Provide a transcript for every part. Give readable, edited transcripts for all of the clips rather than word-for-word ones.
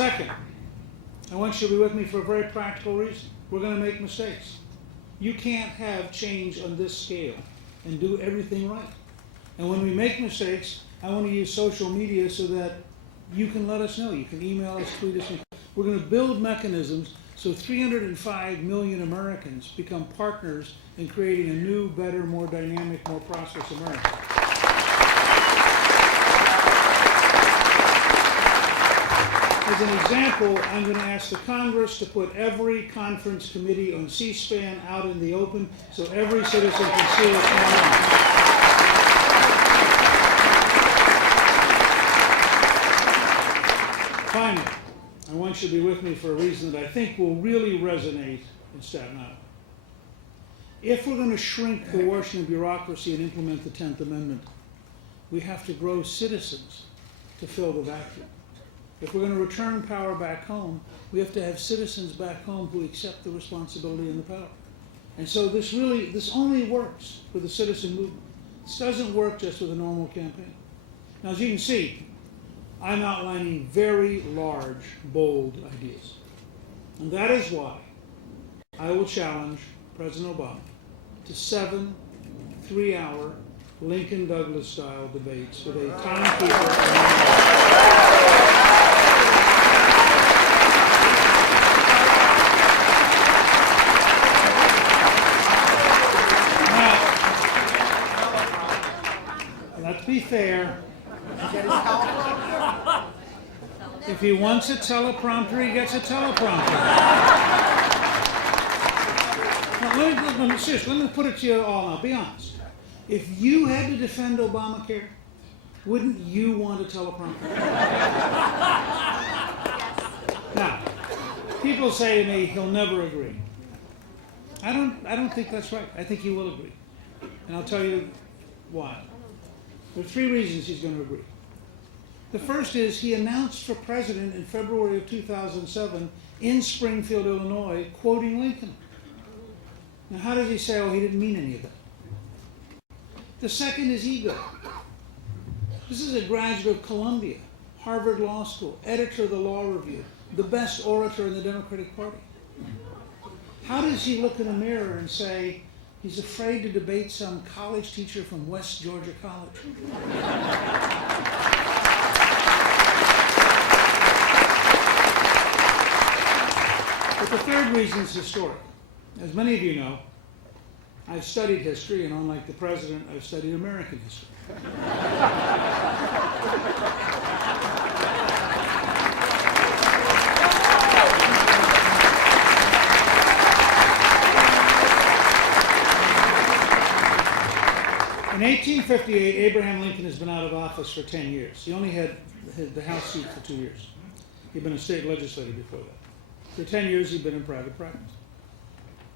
Second, I want you to be with me for a very practical reason. We're going to make mistakes. You can't have change on this scale and do everything right. And when we make mistakes, I want to use social media so that you can let us know. You can email us, tweet us. We're going to build mechanisms so 305 million Americans become partners in creating a new, better, more dynamic, more prosperous America. As an example, I'm going to ask the Congress to put every conference committee on C-SPAN out in the open so every citizen can see what's going on. Finally, I want you to be with me for a reason that I think will really resonate in Staten Island. If we're going to shrink the Washington bureaucracy and implement the 10th Amendment, we have to grow citizens to fill the vacuum. If we're going to return power back home, we have to have citizens back home who accept the responsibility and the power. And so this only works with a citizen movement. This doesn't work just with a normal campaign. Now, as you can see, I'm outlining very large, bold ideas. And that is why I will challenge President Obama to 7 3-hour Lincoln-Douglas-style debates with a timekeeper. Let's be fair. If he wants a teleprompter, he gets a teleprompter. Now, let me put it to you all now. Be honest. If you had to defend Obamacare, wouldn't you want a teleprompter? Now, people say to me, he'll never agree. I don't think that's right. I think he will agree. And I'll tell you why. There are 3 reasons he's going to agree. The first is he announced for president in February of 2007 in Springfield, Illinois, quoting Lincoln. Now, how does he say, oh, he didn't mean any of that? The second is ego. This is a graduate of Columbia, Harvard Law School, editor of the Law Review, the best orator in the Democratic Party. How does he look in a mirror and say, he's afraid to debate some college teacher from West Georgia College? But the third reason is historic. As many of you know, I've studied history, and unlike the president, I've studied American history. In 1858, Abraham Lincoln has been out of office for 10 years. He only had the House seat for 2 years. He'd been a state legislator before that. For 10 years, he'd been in private practice.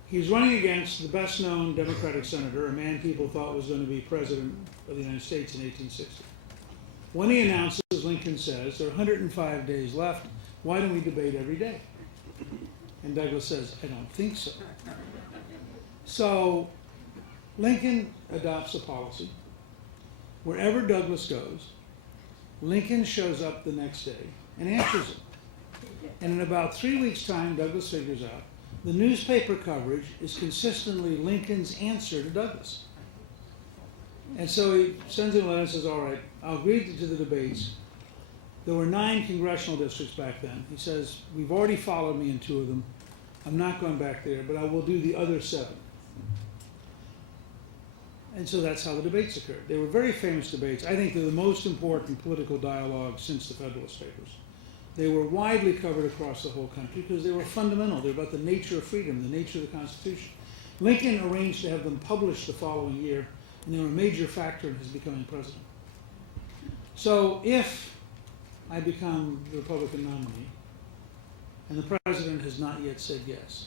He was running against the best-known Democratic senator, a man people thought was going to be president of the United States in 1860. When he announces, Lincoln says, there are 105 days left. Why don't we debate every day? And Douglas says, I don't think so. So Lincoln adopts a policy. Wherever Douglas goes, Lincoln shows up the next day and answers him. And in about 3 weeks' time, Douglas figures out the newspaper coverage is consistently Lincoln's answer to Douglas. And so he sends him a letter and says, all right, I'll agree to the debates. There were 9 congressional districts back then. He says, we've already followed me in 2 of them. I'm not going back there, but I will do the other 7. And so that's how the debates occurred. They were very famous debates. I think they're the most important political dialogue since the Federalist Papers. They were widely covered across the whole country because they were fundamental. They were about the nature of freedom, the nature of the Constitution. Lincoln arranged to have them published the following year, and they were a major factor in his becoming president. So if I become the Republican nominee, and the president has not yet said yes,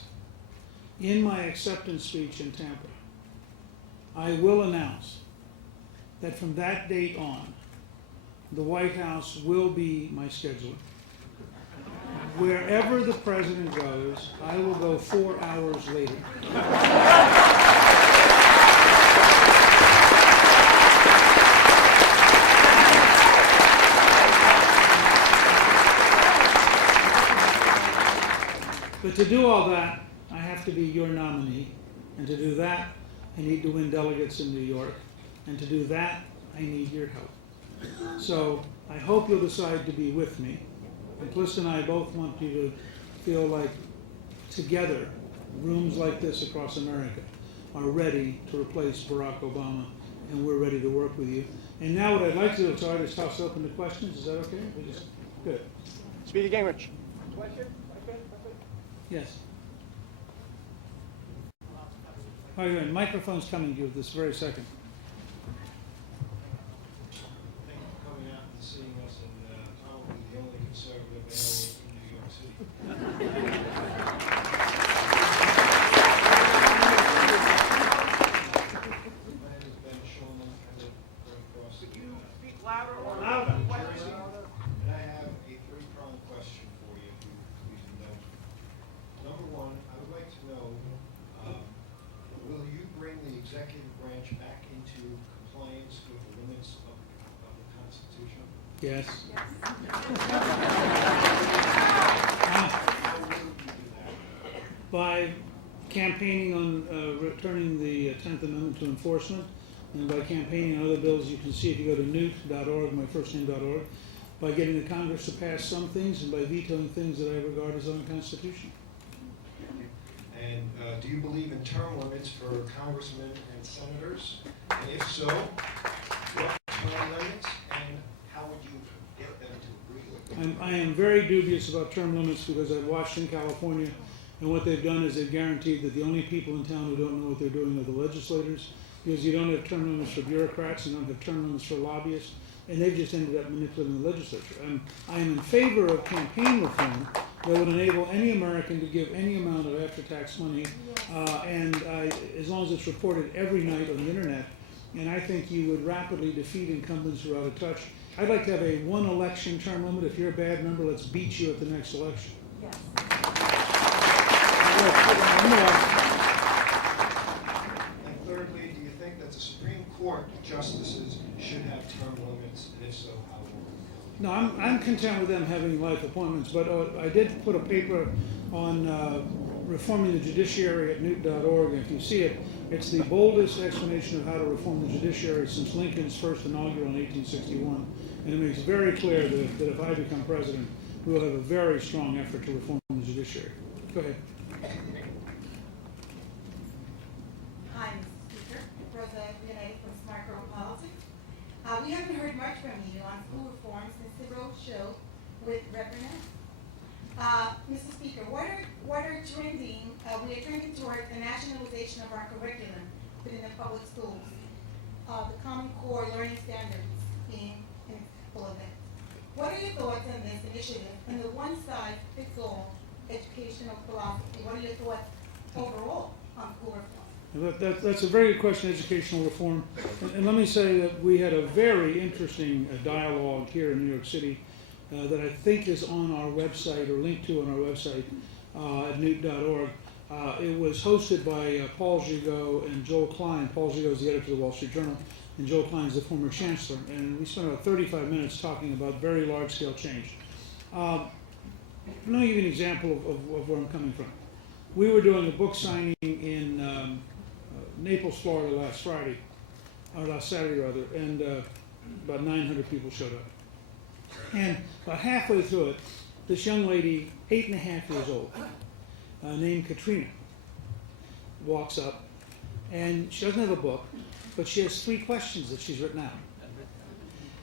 in my acceptance speech in Tampa, I will announce that from that date on, the White House will be my scheduler. Wherever the president goes, I will go 4 hours later. to do all that, I have to be your nominee. And to do that, I need to win delegates in New York. And to do that, I need your help. So I hope you'll decide to be with me. And Calista and I both want you to feel like together, rooms like this across America are ready to replace Barack Obama, and we're ready to work with you. And now what I'd like to do is I just toss it open to questions. Is that okay? Good. Speaker Gingrich. Question? Yes. How are you doing? Microphone's coming to you this very second. Thank you for coming out and seeing us in probably the only conservative area in New York City. My name is Ben Shulman. I live right across Could the you speak louder or Louder. New Jersey. And I have a three-pronged question for you, if you please indulge me. Number one, I would like to know, will you bring the executive branch back into compliance with the limits of the Constitution? Yes. How will you do that? By campaigning on returning the 10th Amendment to enforcement, and by campaigning on other bills you can see if you go to newt.org, my first name.org, by getting the Congress to pass some things and by vetoing things that I regard as unconstitutional. And do you believe in term limits for congressmen and senators? And if so, what term limits and how would you get them to agree with them? I am very dubious about term limits because I've watched in California, and what they've done is they've guaranteed that the only people in town who don't know what they're doing are the legislators, because you don't have term limits for bureaucrats, you don't have term limits for lobbyists, and they've just ended up manipulating the legislature. I am in favor of campaign reform that would enable any American to give any amount of after-tax money, and as long as it's reported every night on the internet, and I think you would rapidly defeat incumbents who are out of touch. I'd like to have a one election term limit. If you're a bad member, let's beat you at the next election. Yes. And thirdly, do you think that the Supreme Court justices should have term limits, and if so, how long? No, I'm content with them having life appointments, but I did put a paper on reforming the judiciary at newt.org. If you see it, it's the boldest explanation of how to reform the judiciary since Lincoln's first inaugural in 1861. And it makes very clear that if I become president, we will have a very strong effort to reform the judiciary. Go ahead. Hi, Mr. Speaker. Rosa Leonardi from Smart Girl Politics. We haven't heard much from you on school reform since the road show with Reverend. Mr. Speaker, what are trending? We are trending towards the nationalization of our curriculum within the public schools. The Common Core learning standards being an example of it. What are your thoughts on this initiative and the one-size-fits-all educational philosophy? What are your thoughts overall on school reform? That's a very good question, educational reform. And let me say that we had a very interesting dialogue here in New York City that I think is on our website or linked to on our website at newt.org. It was hosted by Paul Gigot and Joel Klein. Paul Gigot is the editor of the Wall Street Journal, and Joel Klein is the former chancellor. And we spent about 35 minutes talking about very large-scale change. Let me give you an example of where I'm coming from. We were doing a book signing in Naples, Florida last Saturday, and about 900 people showed up. And about halfway through it, this young lady, 8.5 years old, named Katrina, walks up, and she doesn't have a book, but she has 3 questions that she's written out.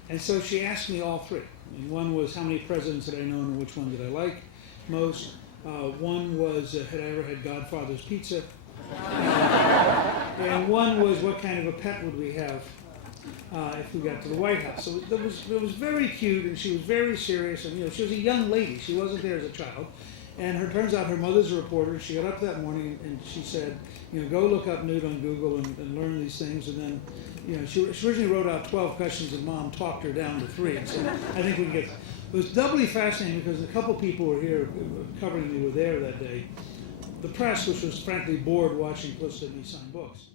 And so she asked me all 3. And one was, how many presidents did I know and which one did I like most? One was, had I ever had Godfather's Pizza? And one was, what kind of a pet would we have if we got to the White House? So it was very cute, and she was very serious, and she was a young lady. She wasn't there as a child. And turns out her mother's a reporter. She got up that morning and she said, go look up Newt on Google and learn these things. And then, she originally wrote out 12 questions, and Mom talked her down to 3. And so I think we can get. It was doubly fascinating because a couple people were here covering me were there that day. The press, which was frankly bored watching Calista and me sign books.